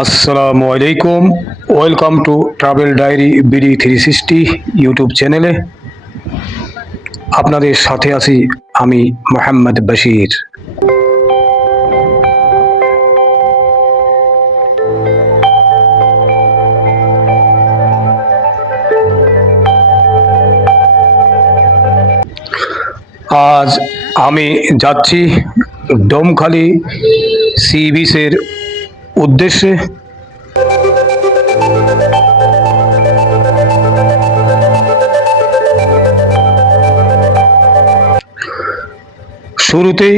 আসসালামু আলাইকুম। Welcome to travel diary BD360 YouTube চ্যানেলে। আপনাদের সাথে আছি আমি মোহাম্মদ বশির। আজ আমি যাচ্ছি ডোমখালি সি বিচের উদ্দেশ্যে। শুরুতেই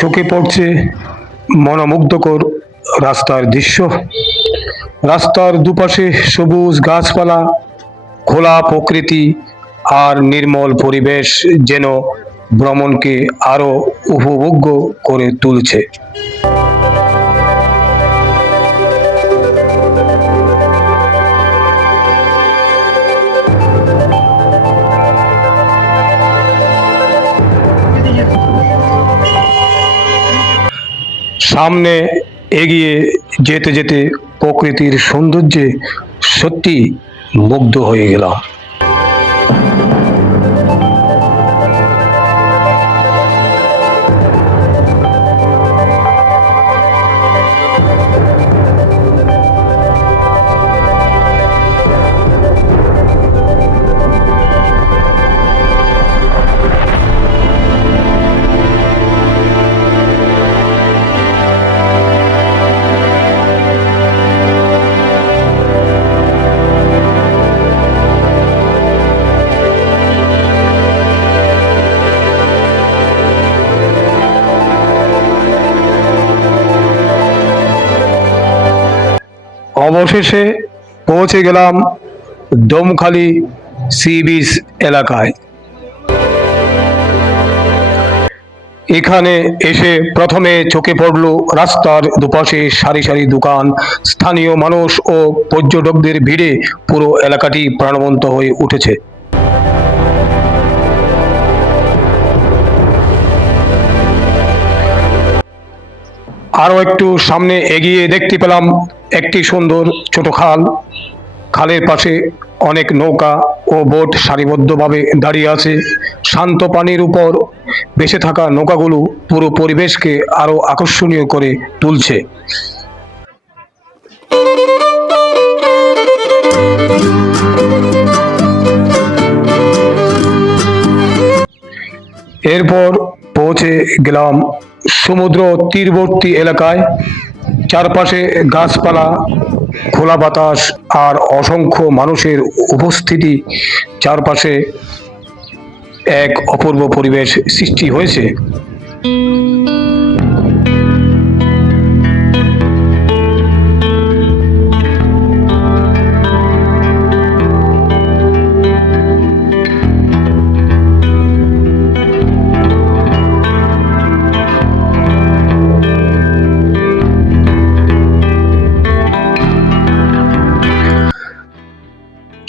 চোখে পড়ছে মনোমুগ্ধকর রাস্তার দৃশ্য। রাস্তার দুপাশে সবুজ গাছপালা, খোলা প্রকৃতি আর নির্মল পরিবেশ যেন ভ্রমণকে আরো উপভোগ্য করে তুলছে। সামনে এগিয়ে যেতে যেতে প্রকৃতির সৌন্দর্যে সত্যি মুগ্ধ হয়ে গেলাম। অবশেষে পৌঁছে গেলাম ডোমখালি সি বিচ এলাকায়। এখানে এসে প্রথমে চোখে পড়ল রাস্তার দুপাশে সারি সারি দোকান, স্থানীয় মানুষ ও পর্যটকদের ভিড়ে পুরো এলাকাটি প্রাণবন্ত হয়ে উঠেছে। আরও একটু সামনে এগিয়ে দেখতে পেলাম একটি সুন্দর ছোট খাল। খালের পাশে অনেক নৌকা ও বোট সারিবদ্ধভাবে দাঁড়িয়ে আছে। শান্ত পানির উপর ভেসে থাকা নৌকাগুলো পুরো পরিবেশকে আরো আকর্ষণীয় করে তুলছে। এরপর পৌঁছে গেলাম সমুদ্র তীরবর্তী এলাকায়। চারপাশে গাছপালা, খোলা বাতাস আর অসংখ্য মানুষের উপস্থিতি চারপাশে এক অপূর্ব পরিবেশ সৃষ্টি হয়েছে।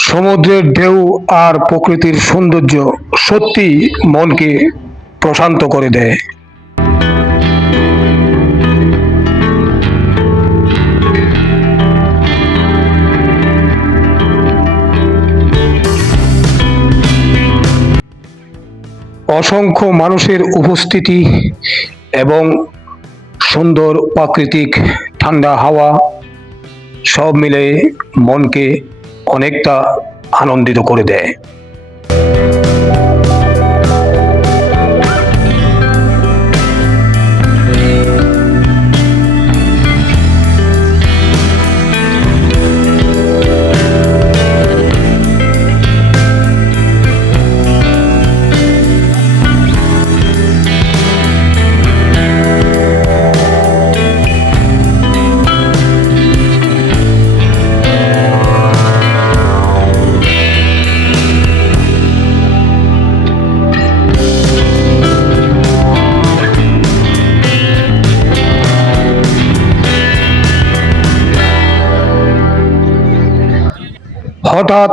সমুদ্রের ঢেউ আর প্রকৃতির সৌন্দর্য সত্যি মনকে প্রশান্ত করে দেয়। অসংখ্য মানুষের উপস্থিতি এবং সুন্দর প্রাকৃতিক ঠান্ডা হাওয়া সব মিলে মনকে অনেকটা আনন্দিত করে দেয়। হঠাৎ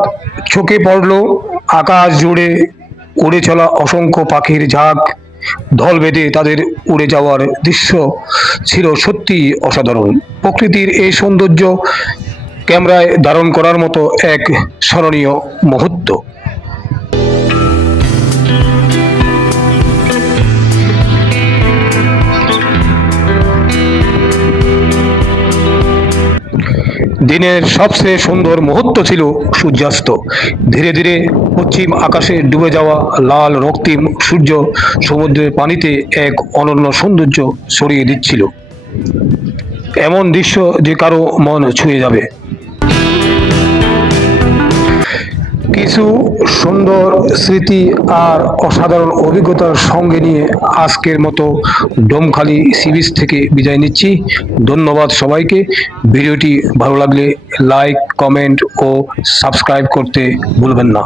চোখে পড়ল আকাশ জুড়ে উড়ে চলা অসংখ্য পাখির ঝাঁক। দল বেঁধে তাদের উড়ে যাওয়ার দৃশ্য ছিল সত্যি অসাধারণ। প্রকৃতির এই সৌন্দর্য ক্যামেরায় ধারণ করার মতো এক স্মরণীয় মুহূর্ত। দিনের সবচেয়ে সুন্দর মুহূর্ত ছিল সূর্যাস্ত। ধীরে ধীরে পশ্চিম আকাশে ডুবে যাওয়া লাল রক্তিম সূর্য সমুদ্রের পানিতে এক অনন্য সৌন্দর্য ছড়িয়ে দিচ্ছিল। এমন দৃশ্য যে কারো মন ছুঁয়ে যাবে। কিছু সুন্দর স্মৃতি আর অসাধারণ অভিজ্ঞতার সঙ্গে নিয়ে আজকের মতো ডোমখালি সি বিচ থেকে বিদায় নিচ্ছি। ধন্যবাদ সবাইকে। ভিডিওটি ভালো লাগলে লাইক, কমেন্ট ও সাবস্ক্রাইব করতে ভুলবেন না।